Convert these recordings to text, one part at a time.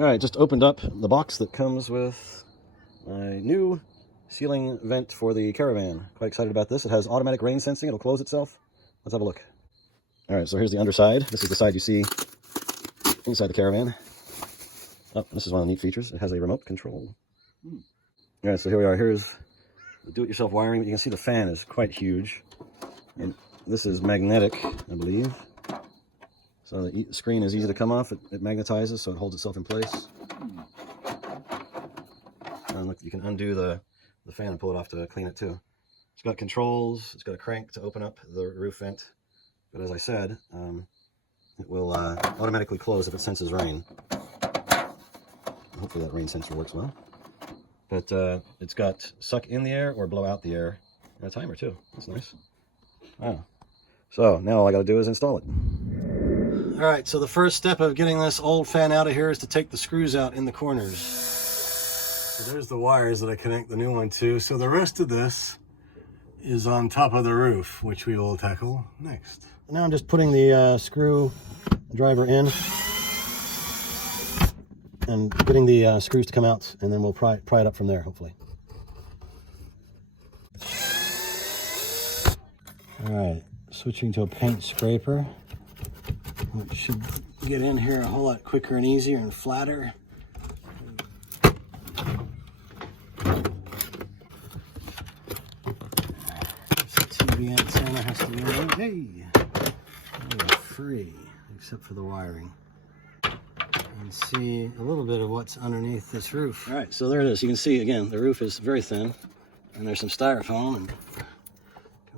All right, just opened up the box that comes with my new ceiling vent for the Caravan. Quite excited about this. It has automatic rain sensing. It'll close itself. Let's have a look. All right, so here's the underside. This is the side you see inside the Caravan. Oh, this is one of the neat features. It has a remote control. All right, so here we are. Here's the do-it-yourself wiring. You can see the fan is quite huge. And this is magnetic, I believe. So the screen is easy to come off. It magnetizes, so it holds itself in place. And look, you can undo the fan and pull it off to clean it too. It's got controls. It's got a crank to open up the roof vent. But as I said, it will automatically close if it senses rain. Hopefully that rain sensor works well. But it's got suck in the air or blow out the air. And a timer too. That's nice. Wow. So now all I got to do is install it. All right, so the first step of getting this old fan out of here is to take the screws out in the corners. So there's the wires that I connect the new one to. So the rest of this is on top of the roof, which we will tackle next. Now I'm just putting the screw driver in and getting the screws to come out, and then we'll pry it up from there, hopefully. All right, switching to a paint scraper, which should get in here a whole lot quicker and easier and flatter. TV antenna has to be in. Hey, we're free, except for the wiring. And see a little bit of what's underneath this roof. All right, so there it is. You can see again, the roof is very thin, and there's some styrofoam, and can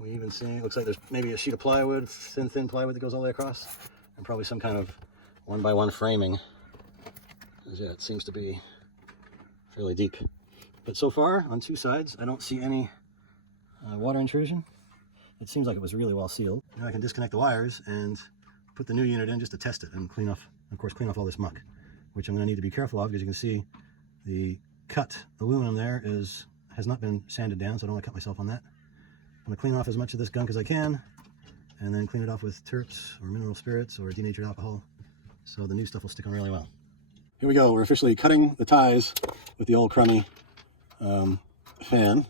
we even see? It looks like there's maybe a sheet of plywood, thin plywood that goes all the way across, and probably some kind of 1x1 framing. Yeah, it seems to be fairly deep. But so far, on two sides, I don't see any water intrusion. It seems like it was really well sealed. Now I can disconnect the wires and put the new unit in just to test it and clean off, of course, clean off all this muck, which I'm going to need to be careful of because you can see the cut aluminum there has not been sanded down, so I don't want to cut myself on that. I'm going to clean off as much of this gunk as I can and then clean it off with terps or mineral spirits or denatured alcohol so the new stuff will stick on really well. Here we go. We're officially cutting the ties with the old crummy fan, and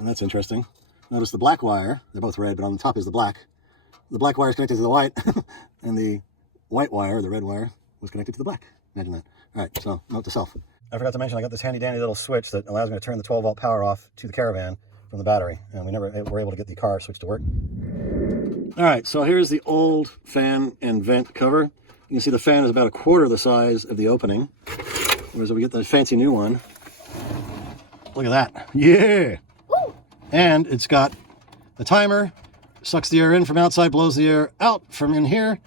that's interesting. Notice the black wire, they're both red, but on the top is the black. The black wire is connected to the white, and the white wire, the red wire, was connected to the black. Imagine that. All right, so note to self. I forgot to mention I got this handy dandy little switch that allows me to turn the 12-volt power off to the Caravan from the battery, and we never were able to get the car switch to work. All right, so here's the old fan and vent cover. You can see the fan is about 1/4 the size of the opening, whereas if we get the fancy new one, look at that. Yeah! Woo! And it's got the timer, sucks the air in from outside, blows the air out from in here,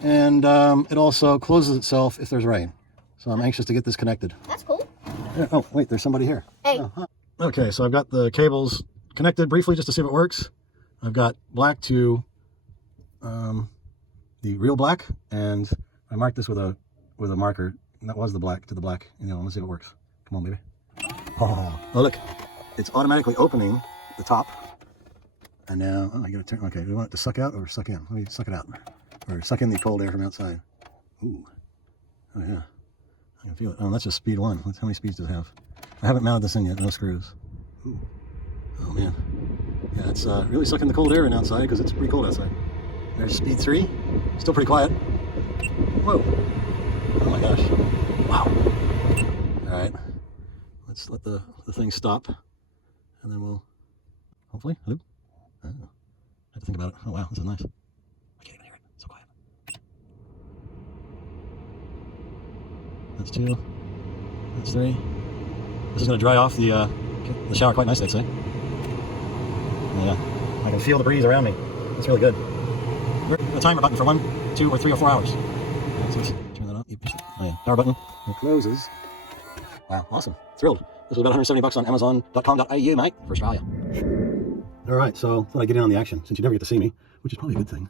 and it also closes itself if there's rain. So I'm anxious to get this connected. That's cool. Yeah, oh, wait, there's somebody here. Hey. Oh, huh. Okay, so I've got the cables connected briefly just to see if it works. I've got black to the real black, and I marked this with a marker. And that was the black to the black. You know, let's see if it works. Come on, baby. Oh, look, it's automatically opening the top. And now, I gotta turn, okay, do we want it to suck out or suck in? Let me suck it out. Or suck in the cold air from outside. Ooh, oh yeah, I can feel it. Oh, that's just speed 1. How many speeds does it have? I haven't mounted this in yet, no screws. Ooh. Oh man, yeah, it's really sucking the cold air in outside because it's pretty cold outside. There's speed 3, still pretty quiet. Whoa, oh my gosh, wow. All right, let's let the thing stop, and then we'll, hopefully, hello? Oh, I have to think about it. Oh wow, this is nice. I can't even hear it, it's so quiet. That's 2, that's 3. This is gonna dry off the shower quite nicely, I'd say. Yeah, I can feel the breeze around me. It's really good. A timer button for 1, 2, or 3 or 4 hours. Right, so let's turn that on. Oh yeah, power button. It closes. Wow, awesome. Thrilled. This was about 170 bucks on Amazon.com.au, mate, for Australia. All right, so thought I'd get in on the action since you never get to see me, which is probably a good thing.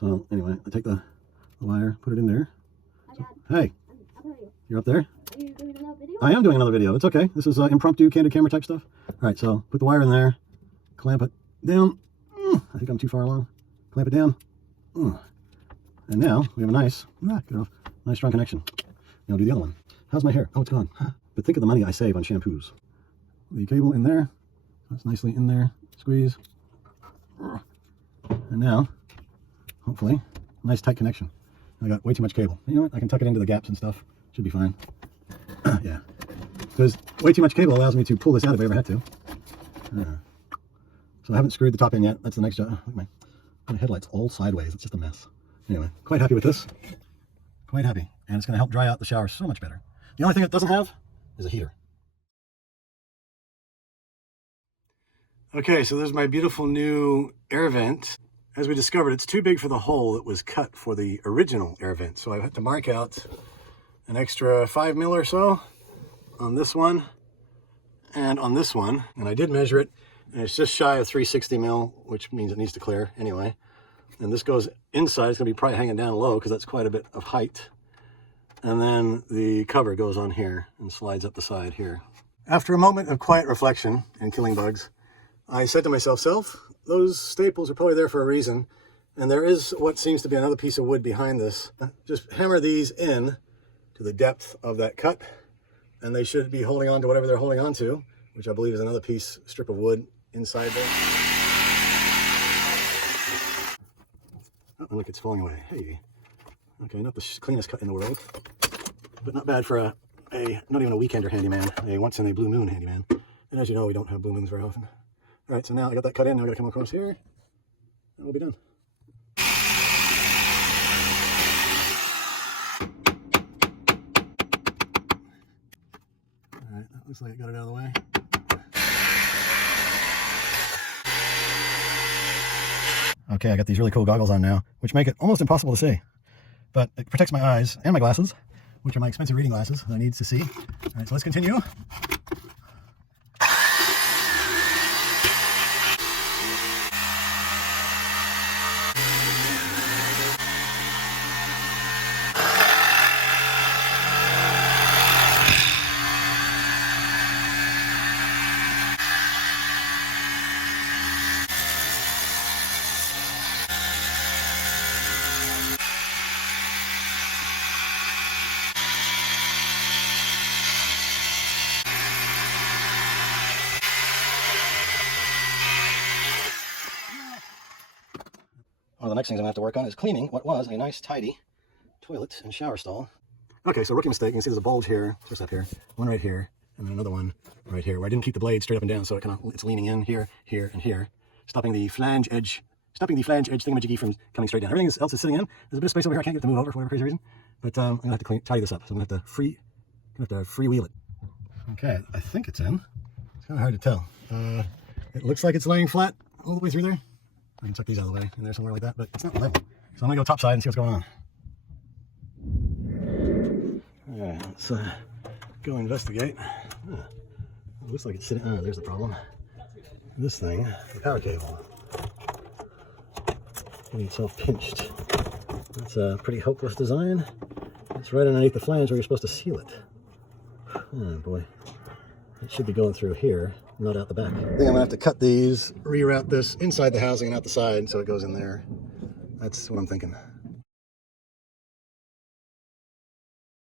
So anyway, I take the wire, put it in there. So, hey, you're up there? Are you doing another video? I am doing another video. It's okay. This is impromptu candid camera type stuff. All right, so put the wire in there, clamp it down. I think I'm too far along. Clamp it down. And now we have a nice strong connection. I'll do the other one. How's my hair? Oh, it's gone. But think of the money I save on shampoos. The cable in there. That's nicely in there. Squeeze. And now, hopefully, nice tight connection. I got way too much cable. You know what? I can tuck it into the gaps and stuff. Should be fine. Yeah. Because way too much cable allows me to pull this out if I ever had to. So I haven't screwed the top in yet. That's the next job. Look at my headlights all sideways. It's just a mess. Anyway, quite happy with this. Quite happy. And it's going to help dry out the shower so much better. The only thing it doesn't have is a heater. Okay, so there's my beautiful new air vent. As we discovered, it's too big for the hole that was cut for the original air vent. So I had to mark out an extra 5 mil or so on this one and on this one. And I did measure it, and it's just shy of 360 mil, which means it needs to clear anyway. And this goes inside. It's going to be probably hanging down low because that's quite a bit of height. And then the cover goes on here and slides up the side here. After a moment of quiet reflection and killing bugs, I said to myself, those staples are probably there for a reason. And there is what seems to be another piece of wood behind this. Just hammer these in to the depth of that cut, and they should be holding on to whatever they're holding on to, which I believe is another strip of wood inside there. Oh, look, it's falling away. Hey. Okay, not the cleanest cut in the world, but not bad for not even a weekender handyman, a once in a blue moon handyman. And as you know, we don't have blue moons very often. All right, so now I got that cut in. Now I got to come across here, and we'll be done. All right, that looks like it got it out of the way. Okay, I got these really cool goggles on now, which make it almost impossible to see. But it protects my eyes and my glasses, which are my expensive reading glasses that I need to see. All right, so let's continue. One of the next things I'm going to have to work on is cleaning what was a nice, tidy toilet and shower stall. Okay, so rookie mistake. You can see there's a bulge here, just up here, one right here, and then another one right here, where I didn't keep the blade straight up and down, so it's leaning in here, here, and here, stopping the flange edge thingamajiggy from coming straight down. Everything else is sitting in. There's a bit of space over here I can't get to move over for whatever crazy reason, but I'm going to have to tidy this up, so I'm going to have to freewheel it. Okay, I think it's in. It's kind of hard to tell. It looks like it's laying flat all the way through there. I can tuck these out of the way in there somewhere like that, but it's not level. So I'm going to go top side and see what's going on. All right, let's go investigate. It looks like it's sitting... Oh, there's the problem. This thing, the power cable, getting itself pinched. That's a pretty hopeless design. It's right underneath the flange where you're supposed to seal it. Oh boy. It should be going through here, not out the back. I think I'm going to have to cut these, reroute this inside the housing and out the side so it goes in there. That's what I'm thinking.